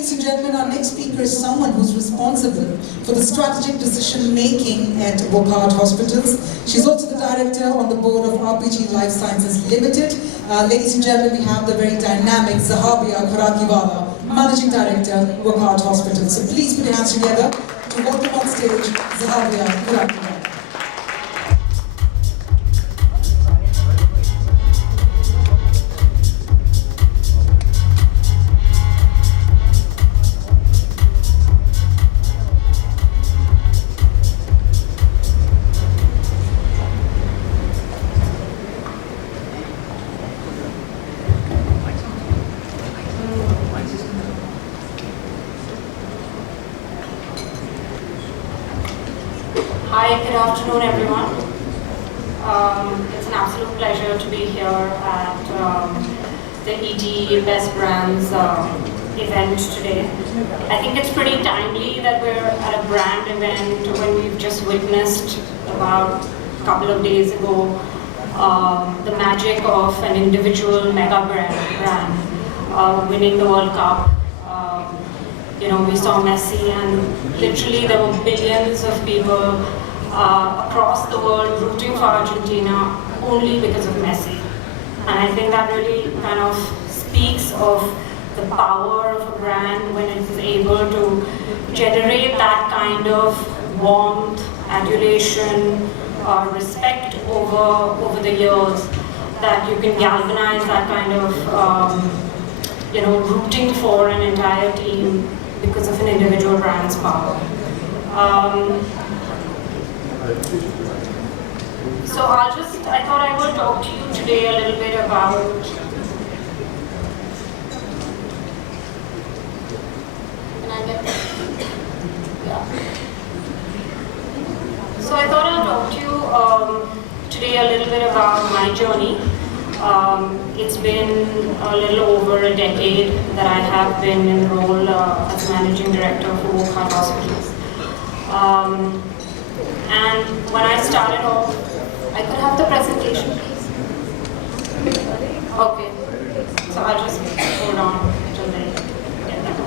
ladies and gentlemen, our next speaker is someone who's responsible for the strategic decision-making at Wockhardt hospitals. She's also the director on the board of RPG Life Sciences Limited. Ladies and gentlemen, we have the very dynamic Zahabiya Khorakiwala, Managing Director, Wockhardt Hospital. So please put your hands together to welcome on stage Zahabiya Khorakiwala. Hi, good afternoon everyone. It's an absolute pleasure to be here at the ET Best Brands event today. I think it's pretty timely that we're at a brand event when we've just witnessed about a couple of days ago the magic of an individual mega brand winning the World Cup. We saw Messi, and literally there were billions of people across the world rooting for Argentina only because of Messi. And I think that really kind of speaks of the power of a brand when it is able to generate that kind of warmth, adulation, respect over the years, that you can galvanize that kind of rooting for an entire team because of an individual brand's power. So I thought I would talk to you today a little bit about So I thought I'll talk to you today a little bit about my journey. It's been a little over a decade that I have been enrolled as Managing Director for Wockhardt Hospitals. And when I started off, I could have the presentation, please. Okay, so I'll just hold on till they get that on.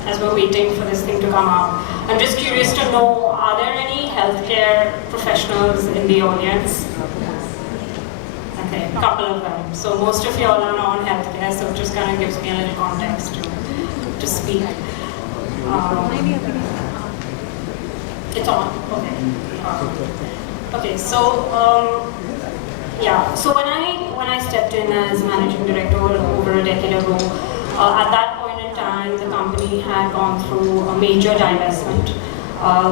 As we're waiting for this thing to come out, I'm just curious to know, are there any healthcare professionals in the audience? Okay, a couple of them. So most of y'all are not on healthcare, so it just kind of gives me a little context to speak. It's on, okay. Okay, so so when I stepped in as Managing Director over a decade ago, at that point in time, the company had gone through a major divestment.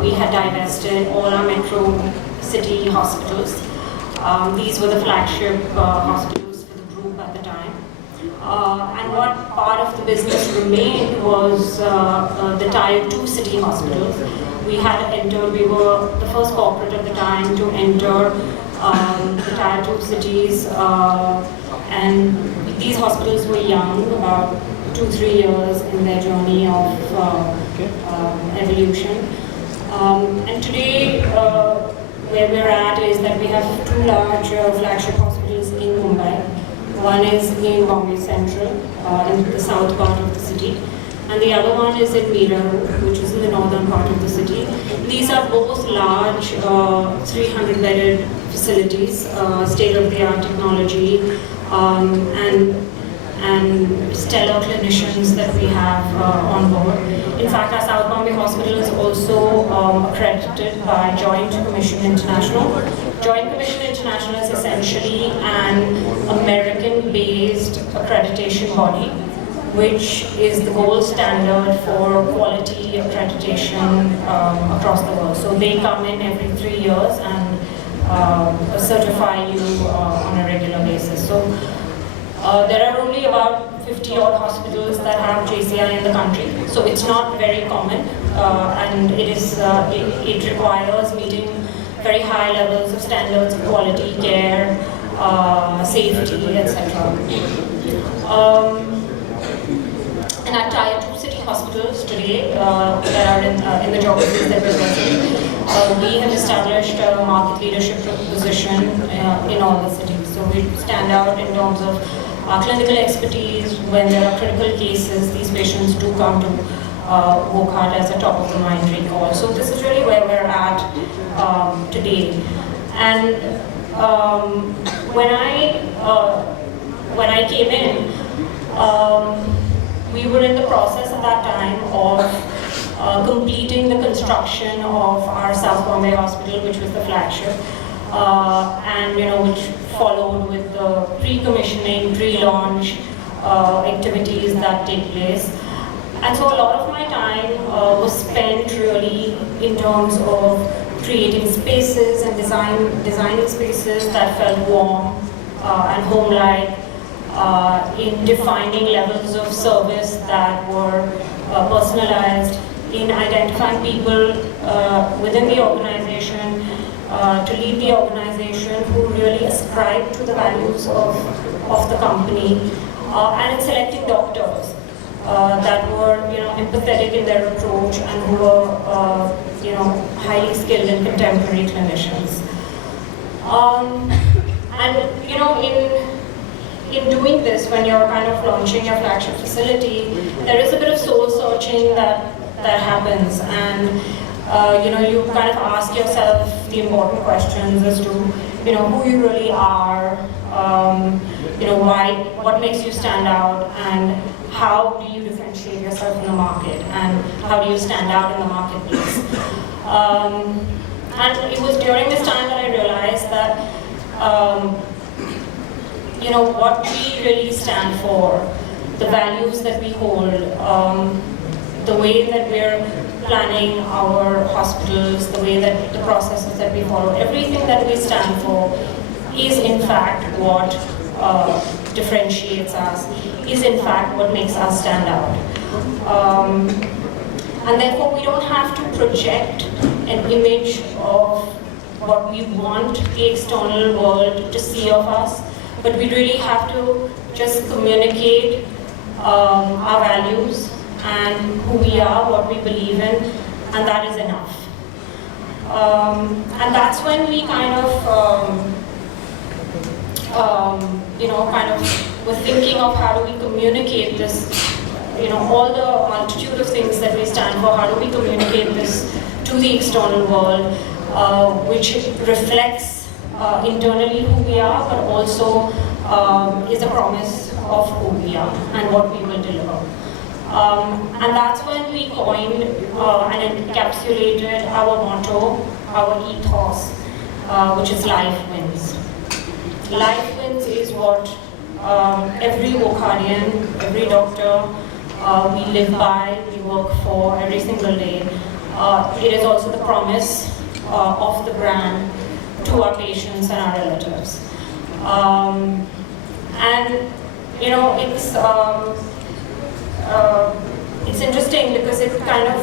We had divested all our metro city hospitals. These were the flagship hospitals for the group at the time. And what part of the business remained was the Tier 2 city hospitals. We were the first corporate at the time to enter the Tier 2 cities, and these hospitals were young, about 2-3 years in their journey of evolution. And today, where we're at is that we have two large flagship hospitals in Mumbai. One is in Bombay Central, in the south part of the city, and the other one is in Mira, which is in the northern part of the city. These are both large 300-bedded facilities, state-of-the-art technology, and stellar clinicians that we have on board. In fact, our South Bombay Hospital is also accredited by Joint Commission International. Joint Commission International is essentially an American-based accreditation body, which is the gold standard for quality accreditation across the world. So they come in every 3 years and certify you on a regular basis. So there are only about 50 odd hospitals that have JCI in the country. So it's not very common, and it requires meeting very high levels of standards of quality, care, safety, etc. And at Tier 2 city hospitals today that are in the geographies that we're present, we have established a market leadership position in all the cities. So we stand out in terms of our clinical expertise. When there are critical cases, these patients do come to Wockhardt as a top of the mind recall. So this is really where we're at today. And when I came in, we were in the process at that time of completing the construction of our South Bombay hospital, which was the flagship, and which followed with the pre-commissioning, pre-launch activities that take place. And so a lot of my time was spent really in terms of creating spaces and designing spaces that felt warm and home-like, in defining levels of service that were personalized, in identifying people within the organization to lead the organization who really ascribe to the values of the company, and in selecting doctors that were empathetic in their approach and who were highly skilled and contemporary clinicians. In doing this, when you're kind of launching your flagship facility, there is a bit of soul searching that happens, and you kind of ask yourself the important questions as to who you really are, what makes you stand out, and how do you differentiate yourself in the market, and how do you stand out in the marketplace. And it was during this time that I realized that what we really stand for, the values that we hold, the way that we're planning our hospitals, the way that the processes that we follow, everything that we stand for is in fact what differentiates us, is in fact what makes us stand out. And therefore we don't have to project an image of what we want the external world to see of us, but we really have to just communicate our values and who we are, what we believe in, and that is enough. And that's when we kind of were thinking of how do we communicate this, all the multitude of things that we stand for, how do we communicate this to the external world, which reflects internally who we are, but also is a promise of who we are and what we will deliver. And that's when we coined and encapsulated our motto, our ethos, which is Life Wins. Life Wins is what every Wockhardian, every doctor, we live by, we work for every single day. It is also the promise of the brand to our patients and our relatives. It's interesting because it kind of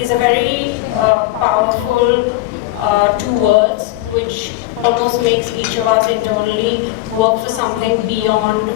is a very powerful two words which almost makes each of us internally work for something beyond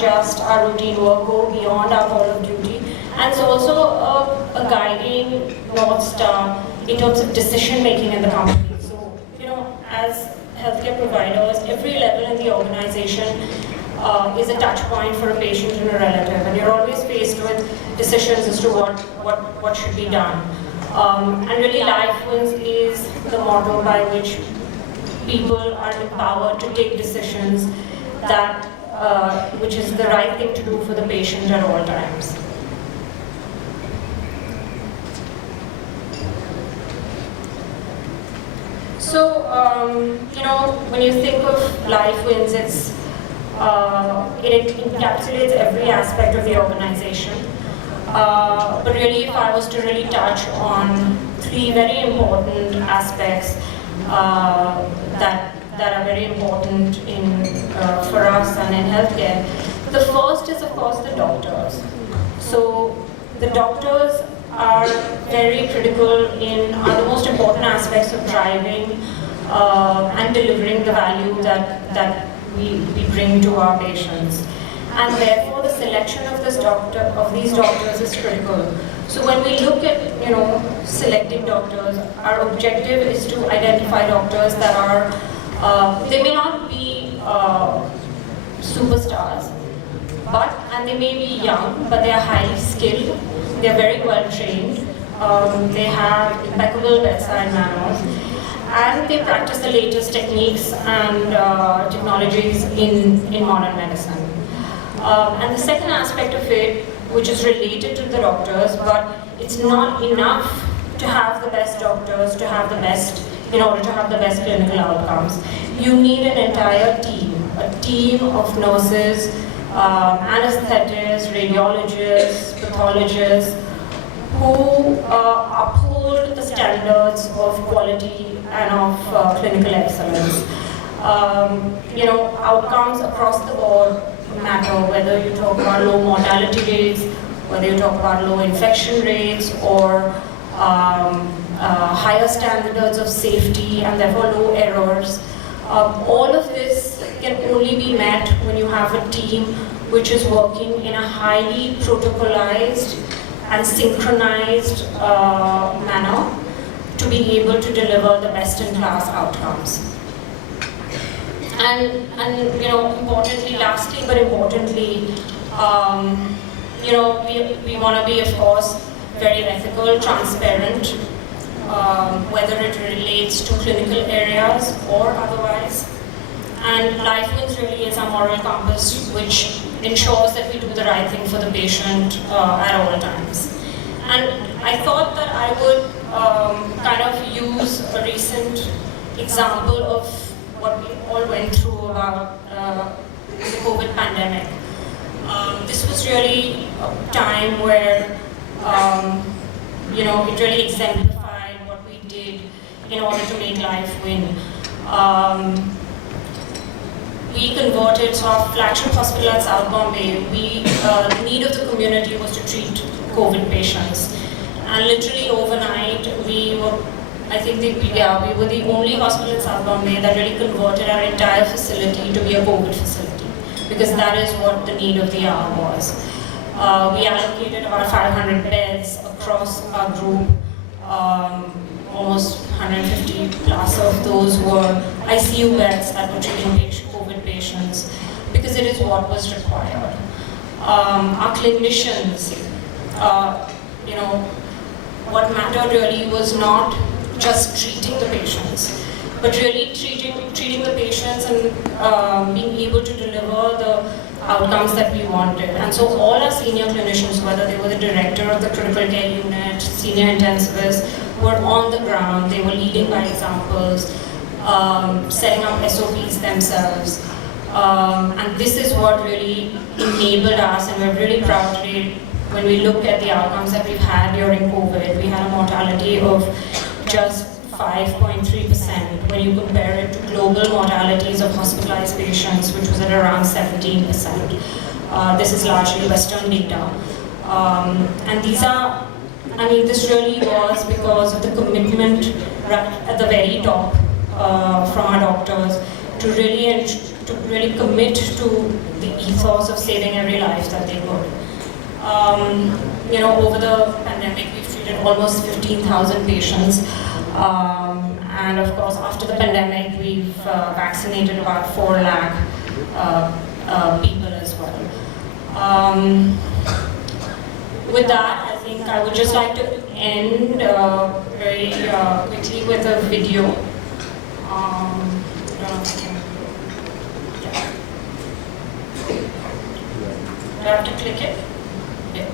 just our routine work, go beyond our call of duty. And it's also a guiding North Star in terms of decision making in the company. So, as healthcare providers, every level in the organization is a touch point for a patient and a relative, and you're always faced with decisions as to what should be done. And really, Life Wins is the model by which people are empowered to take decisions that which is the right thing to do for the patient at all times. So, when you think of Life Wins, it encapsulates every aspect of the organization. But really, if I was to really touch on three very important aspects that are very important for us and in healthcare, the The first is, of course, the doctors. So the doctors are very critical are the most important aspects of driving and delivering the value that we bring to our patients. And therefore the selection of these doctors is critical. So when we look at selecting doctors, our objective is to identify doctors that are, they may not be superstars, and they may be young, but they are highly skilled, they are very well trained, they have impeccable bedside manners, and they practice the latest techniques and technologies in modern medicine. And the second aspect of it, which is related to the doctors, but it's not enough to have the best doctors, in order to have the best clinical outcomes. You need an entire team, a team of nurses, anesthetists, radiologists, pathologists, who uphold the standards of quality and of clinical excellence. Outcomes across the board matter, whether you talk about low mortality rates, whether you talk about low infection rates, or higher standards of safety and therefore low errors. All of this can only be met when you have a team which is working in a highly protocolized and synchronized manner to be able to deliver the best-in-class outcomes. And importantly, lastly but importantly, we want to be, of course, very ethical, transparent, whether it relates to clinical areas or otherwise. And LifeWins really is a moral compass which ensures that we do the right thing for the patient at all times. And I thought that I would kind of use a recent example of what we all went through about the COVID pandemic. This was really a time where it really exemplified what we did in order to make life win. We converted, so our flagship hospital at South Bombay, the need of the community was to treat COVID patients. And literally overnight, we were the only hospital in South Bombay that really converted our entire facility to be a COVID facility, because that is what the need of the hour was. We allocated about 500 beds across our group. Almost 150 plus of those were ICU beds that were treating COVID patients, because it is what was required. Our clinicians, what mattered really was not just treating the patients, but really treating the patients and being able to deliver the outcomes that we wanted. And so all our senior clinicians, whether they were the director of the critical care unit, senior intensivists, were on the ground. They were leading by examples, setting up SOPs themselves. And this is what really enabled us, and we're really proud today when we look at the outcomes that we've had during COVID. We had a mortality of just 5.3% when you compare it to global mortalities of hospitalized patients, which was at around 17%. This is largely Western data. And this really was because of the commitment at the very top from our doctors to really commit to the ethos of saving every life that they could. Over the pandemic, we've treated almost 15,000 patients. And of course, after the pandemic, we've vaccinated about 4 lakh people as well. With that, I think I would just like to end very quickly with a video. Do I have to click it? Yeah.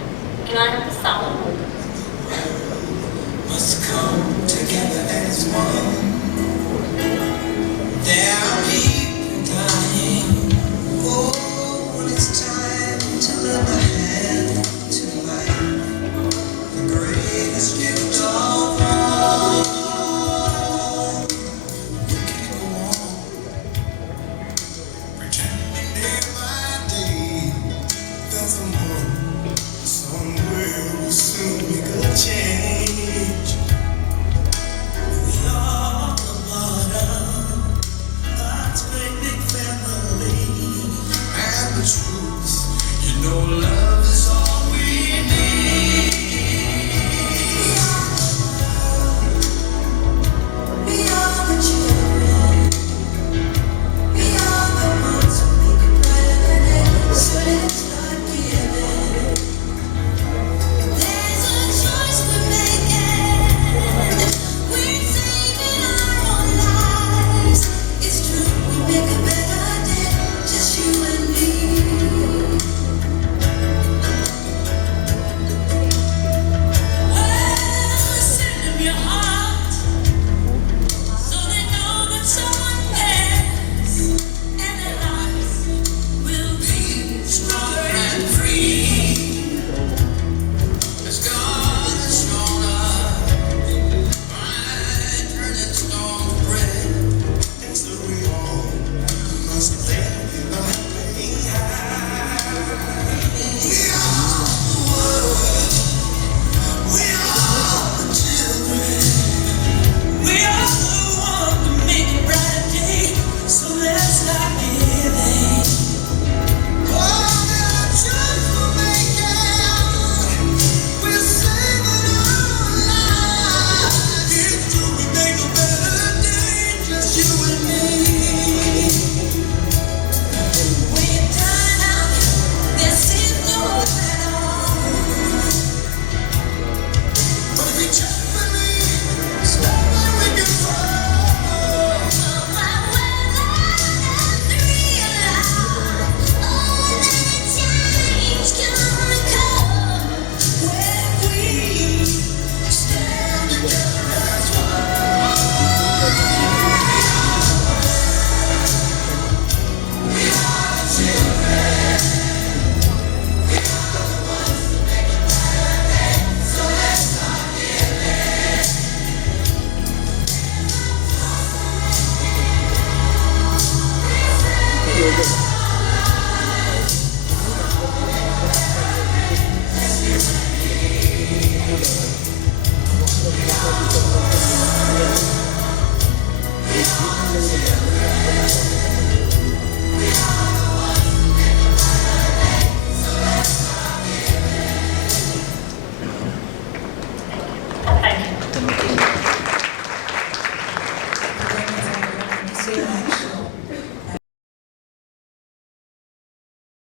Can I have the sound? Must come together as one. There are people dying. Oh, when it's time to lend a hand to life, the greatest gift